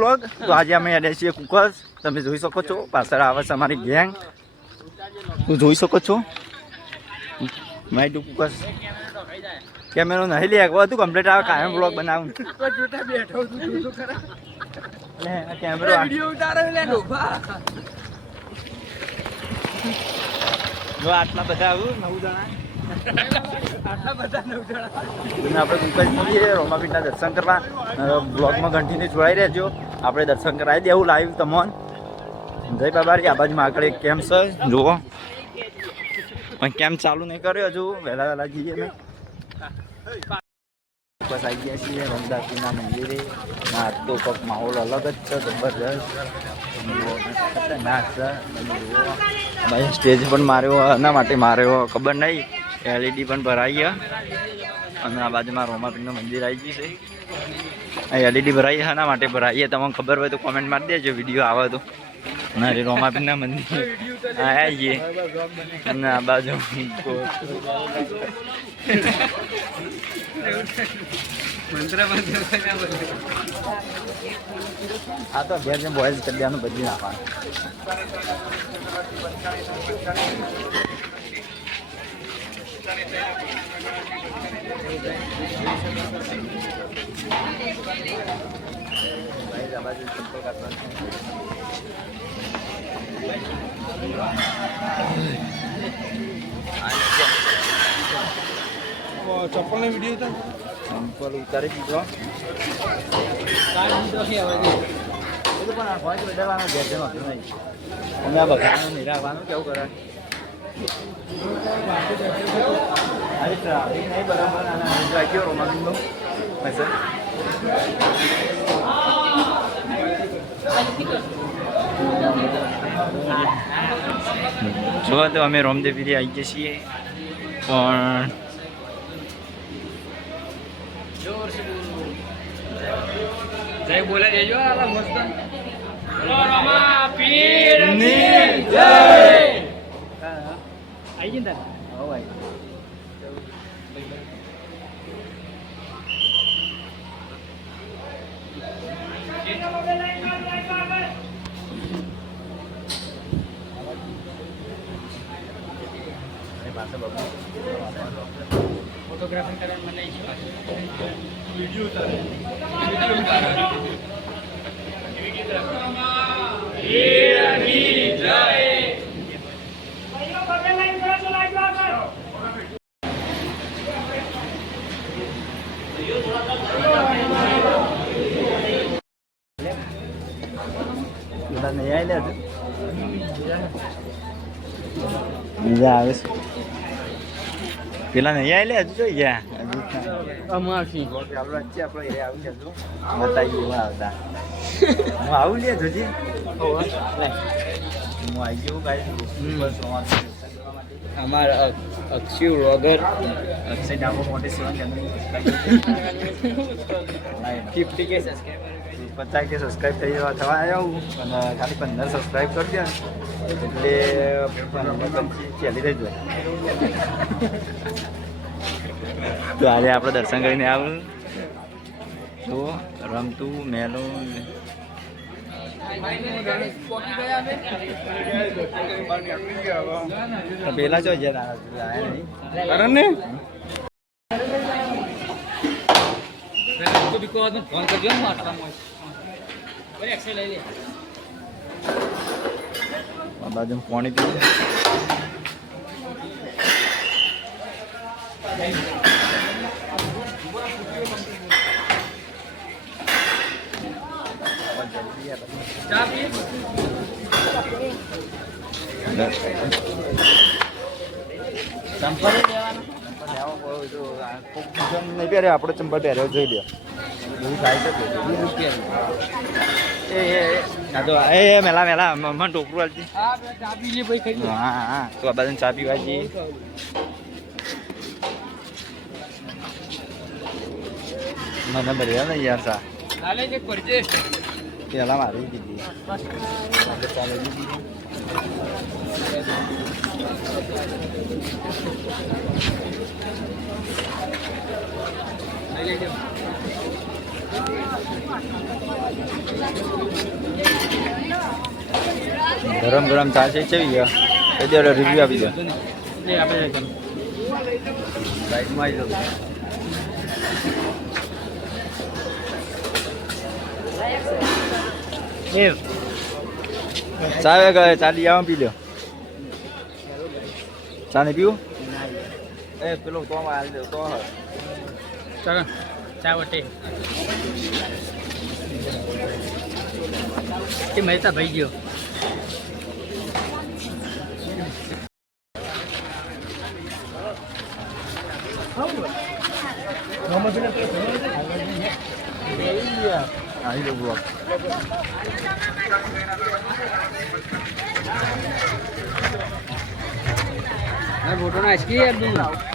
Vlog. તો આજે અમે હેડે છીએ કુકસ. તમે જોઈ શકો છો પાછળ આવે છે અમારી ગેંગ. તું જોઈ શકો છો મારી ટુ કુકસ. કેમેરો નહીં લે બધું કમ્પ્લીટ આવે કાયમ વ્લોગ બનાવું. કેમેરો આટલા બધા આવું 9 જણા. આપણે કુકસ જઈએ રોમાપીરના દર્શન કરવા. બ્લોગમાં કન્ટિન્યુ જોડાઈ રહેજો. આપણે દર્શન કરાવી દેવું લાઈવ તમોન. જય બાબારી. આ બાજુમાં આગળ એક કેમ્પ છે જુઓ, પણ કેમ્પ ચાલુ નહીં કર્યો હજુ. વહેલા જઈએ ને. બસ આવી ગયા છીએ રમદાસજીના મંદિરે. આ તો કોઈક માહોલ અલગ જ છે, જબરજસ્ત ખતરનાક છે. ભાઈ સ્ટેજ પણ માર્યો, એના માટે માર્યો ખબર નહીં. LED પણ ભરાઈ. અને આ બાજુમાં રોમાપીરનું મંદિર આવી ગયું છે. આ LED ભરાઈ એના માટે ભરાઈએ. તમને ખબર હોય તો કોમેન્ટ મારી દેજો વિડીયો આવે તો. ના રે રોમાપીરના મંદિર હા આવીએ. અને આ બાજુ આ તો ઘેર જેમ બોયઝ કરી દેવાનું બધી નાખવાનું. ચપ્પલ નો વિડીયો ચંપલ ઉતારી દીધો. અમે આ બધાનું નહીં રાખવાનું. કેવું કરે ટ્રાફિક નહીં બરાબર. રાખ્યો રોમાપીરનો મેસેજ. જો તો અમે રોમદેવીરી આવી જઈએ છીએ, પણ જય બોલે દેજો મસ્ત. રોમાપીરની જય. આવી ગઈ ને ભાઈ. ફોટોગ્રાફી કરવા મને મજા આવે છે. પેલા નહીં આવેલે હજુ જોઈ ગયા. આવતા હું આવું લે જોજી. હું આવી ગયું ભાઈ. અમારા અક્ષય વ્લોગર અક્ષય ડામો મોટેશન 50K સબસ્ક્રાઇબર 50K સબસ્ક્રાઈબ થઈ જવા થવા આવ્યા હું. અને ખાલી 15 સબસ્ક્રાઈબ કરી દે એટલે ચાલી થઈ જાય. તો આજે આપણે દર્શન કરીને આવું. તો રમતું મેલો પેલા જો ફોન કરજો બાજુ પાણી પીવું. નહીં પહેરે આપણે ચંપલ પહેર્યો જોઈ લે. એવું થાય છે. એ મેલા મને ટોકરું હાલતી. હા હા તો આ બાજુ ચા પીવા જઈએ. મને ભર્યા ને યાર ચા પેલા મારી દીધી. ગરમ ગરમ ચા છે કેવી ગયા એ દે રિવ્યુ આપી દો એ આપણે સાઈડમાં આવી જાવ એ ચાવે ગયે ચાલી આવા પી લ્યો ચા નહીં પીવું એ પેલો તો હાલ દે તો ચાલો ચા વટે કે મહેતા ભાઈ ગયો આવી લો બ્લોક ફોટો નાખી યાર